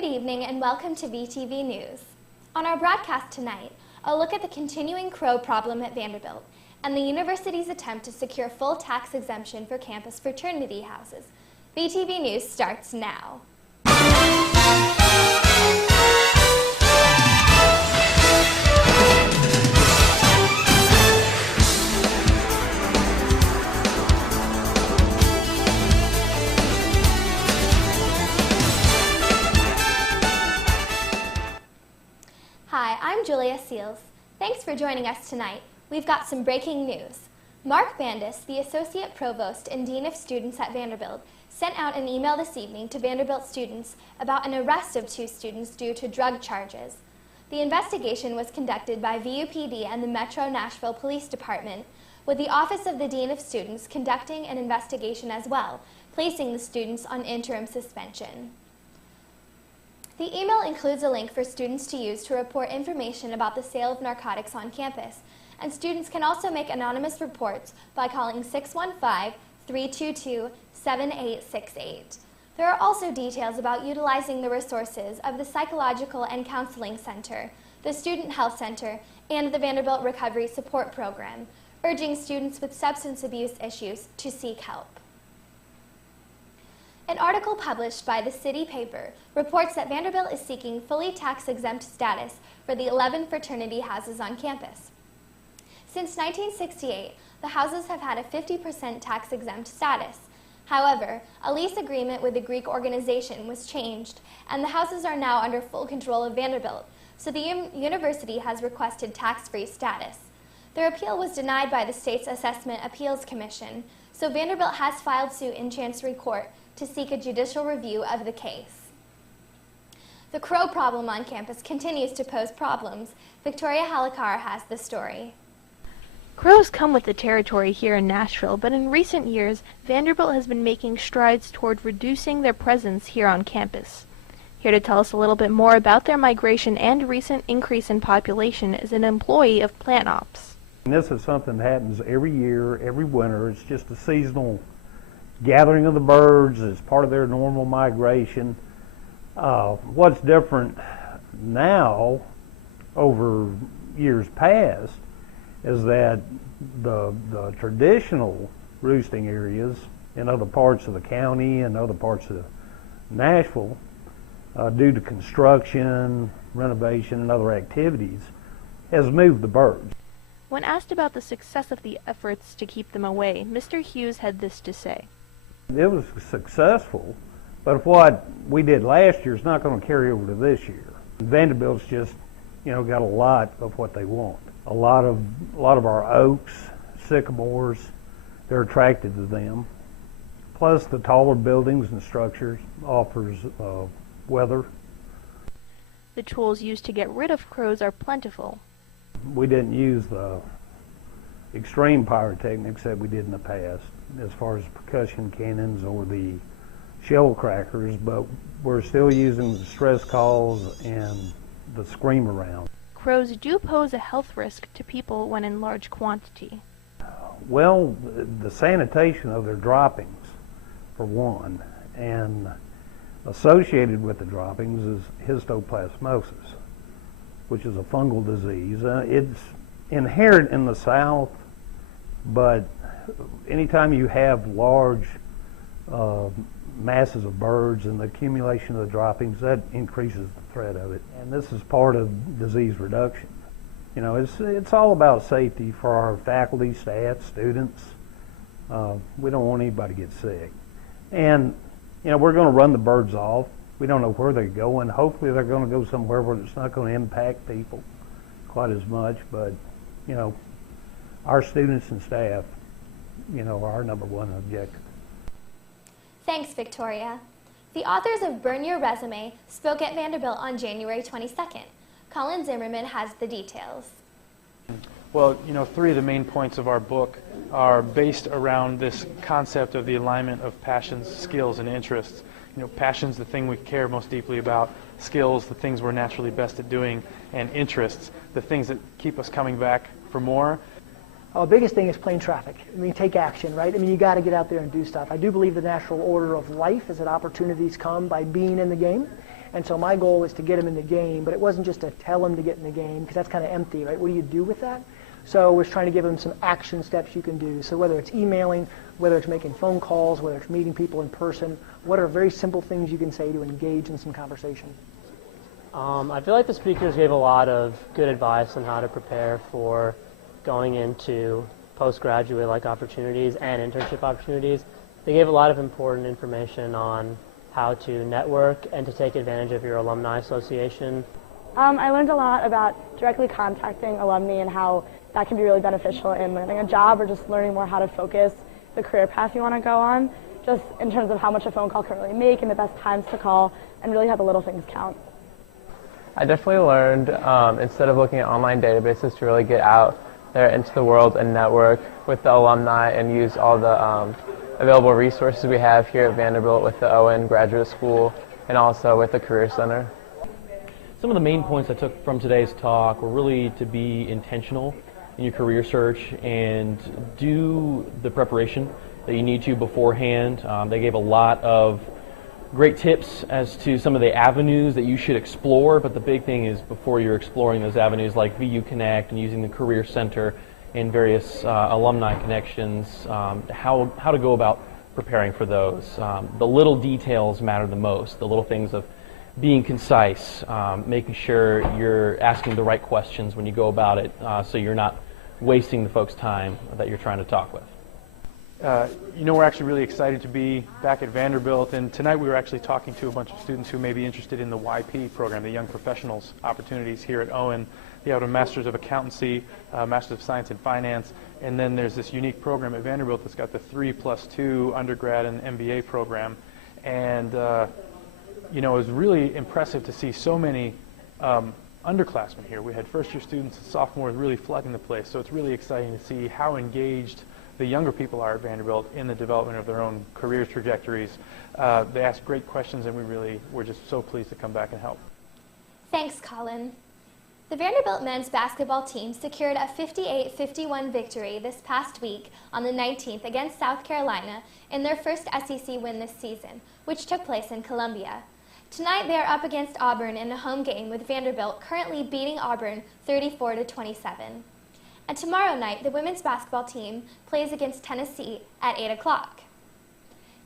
Good evening and welcome to VTV News. On our broadcast tonight, a look at the continuing crow problem at Vanderbilt and the university's attempt to secure full tax exemption for campus fraternity houses. VTV News starts now. Hi, I'm Julia Seals. Thanks for joining us tonight. We've got some breaking news. Mark Bandis, the Associate Provost and Dean of Students at Vanderbilt, sent out an email this evening to Vanderbilt students about an arrest of 2 students due to drug charges. The investigation was conducted by VUPD and the Metro Nashville Police Department, with the Office of the Dean of Students conducting an investigation as well, placing the students on interim suspension. The email includes a link for students to use to report information about the sale of narcotics on campus, and students can also make anonymous reports by calling 615-322-7868. There are also details about utilizing the resources of the Psychological and Counseling Center, the Student Health Center, and the Vanderbilt Recovery Support Program, urging students with substance abuse issues to seek help. An article published by the City paper reports that Vanderbilt is seeking fully tax-exempt status for the 11 fraternity houses on campus. Since 1968, the houses have had a 50% tax-exempt status. However, a lease agreement with the Greek organization was changed, and the houses are now under full control of Vanderbilt, so the university has requested tax-free status. Their appeal was denied by the state's Assessment Appeals Commission, so Vanderbilt has filed suit in Chancery Court to seek a judicial review of the case. The crow problem on campus continues to pose problems. Victoria Halakar has the story. Crows come with the territory here in Nashville, but in recent years, Vanderbilt has been making strides toward reducing their presence here on campus. Here to tell us a little bit more about their migration and recent increase in population is an employee of Plant Ops. And this is something that happens every year, every winter. It's just a seasonal gathering of the birds as part of their normal migration. What's different now over years past is that the traditional roosting areas in other parts of the county and other parts of Nashville, due to construction, renovation, and other activities, has moved the birds. When asked about the success of the efforts to keep them away, Mr. Hughes had this to say. It was successful, but what we did last year is not going to carry over to this year. Vanderbilt's just, got a lot of what they want. A lot of our oaks, sycamores, they're attracted to them. Plus the taller buildings and structures offers weather. The tools used to get rid of crows are plentiful. We didn't use the extreme pyrotechnics that we did in the past, as far as percussion cannons or the shell crackers, but we're still using the stress calls and the scream around. Crows do pose a health risk to people when in large quantity. Well, the sanitation of their droppings, for one, and associated with the droppings is histoplasmosis, which is a fungal disease. It's inherent in the South, but anytime you have large masses of birds and the accumulation of the droppings, that increases the threat of it. And this is part of disease reduction. It's all about safety for our faculty, staff, students. We don't want anybody to get sick. And, we're going to run the birds off. We don't know where they're going. Hopefully they're going to go somewhere where it's not going to impact people quite as much, but, our students and staff, are our number one objective. Thanks, Victoria. The authors of Burn Your Resume spoke at Vanderbilt on January 22nd. Colin Zimmerman has the details. Well, 3 of the main points of our book are based around this concept of the alignment of passions, skills, and interests. Passion's the thing we care most deeply about, skills, the things we're naturally best at doing, and interests, the things that keep us coming back for more. The biggest thing is plain traffic. Take action, right? You got to get out there and do stuff. I do believe the natural order of life is that opportunities come by being in the game. And so my goal was to get them in the game, but it wasn't just to tell them to get in the game, because that's kind of empty, right? What do you do with that? So I was trying to give them some action steps you can do. So whether it's emailing, whether it's making phone calls, whether it's meeting people in person, what are very simple things you can say to engage in some conversation? I feel like the speakers gave a lot of good advice on how to prepare for going into postgraduate-like opportunities and internship opportunities. They gave a lot of important information on how to network and to take advantage of your alumni association. I learned a lot about directly contacting alumni and how that can be really beneficial in landing a job or just learning more how to focus the career path you want to go on, just in terms of how much a phone call can really make and the best times to call, and really how the little things count. I definitely learned, instead of looking at online databases, to really get out there into the world and network with the alumni and use all the available resources we have here at Vanderbilt with the Owen Graduate School and also with the Career Center. Some of the main points I took from today's talk were really to be intentional in your career search and do the preparation that you need to beforehand. They gave a lot of great tips as to some of the avenues that you should explore, but the big thing is before you're exploring those avenues like VU Connect and using the Career Center and various alumni connections, how to go about preparing for those. The little details matter the most, the little things of being concise, making sure you're asking the right questions when you go about it so you're not wasting the folks' time that you're trying to talk with. We're actually really excited to be back at Vanderbilt, and tonight we were actually talking to a bunch of students who may be interested in the YP program, the Young Professionals opportunities here at Owen. They have a Master's of Accountancy, Master's of Science in Finance, and then there's this unique program at Vanderbilt that's got the 3+2 undergrad and MBA program. And it was really impressive to see so many underclassmen here. We had first-year students and sophomores really flooding the place, so it's really exciting to see how engaged the younger people are at Vanderbilt in the development of their own career trajectories. They asked great questions, and we're just so pleased to come back and help. Thanks, Colin. The Vanderbilt men's basketball team secured a 58-51 victory this past week on the 19th against South Carolina in their first SEC win this season, which took place in Columbia. Tonight they are up against Auburn in a home game, with Vanderbilt currently beating Auburn 34-27. And tomorrow night, the women's basketball team plays against Tennessee at 8 o'clock.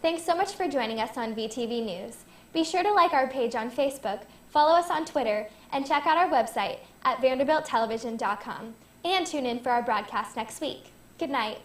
Thanks so much for joining us on VTV News. Be sure to like our page on Facebook, follow us on Twitter, and check out our website at vanderbilttelevision.com. And tune in for our broadcast next week. Good night.